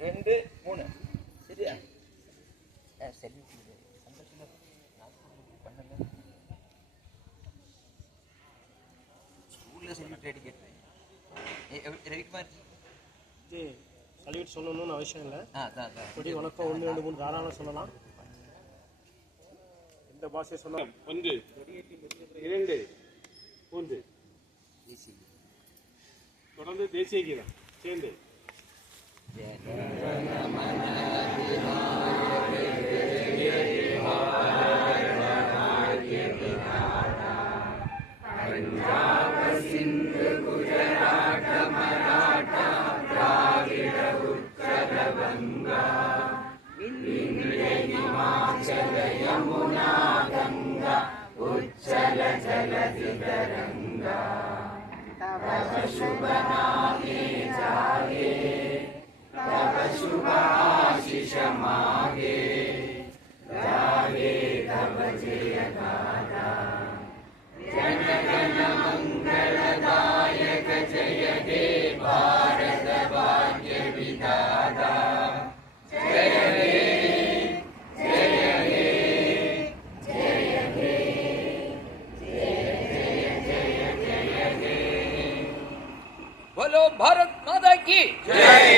ரெண்டு மூணு சரியா? சரி ஸ்கூல்ல செலிபிரிட்டி ரவிக்குமார் சல்யூட் சொல்லணும்னு அவசியம் இல்லை. கொடி வணக்கம் 1 2 3 தாராளம் சொல்லலாம். இந்த பாஷையை சொல்லலாம். 1 2 3 தொடர்ந்து தேசிய கீதம் சேர்ந்து சிந்து குஜராத் மராட்டா திராவிட உத்தர கங்கா இமாச்சல யமுனா கங்கா உச்சல ஜலதி தரங்கா தவ शुभ नामे जागे तव शुभ आशीष मागे गावे तव जय गाथा जन गण मंगलदायक जय हे भारत भाग्य विधाता जय हे जय हे जय हे बोलो भारत माता की जय।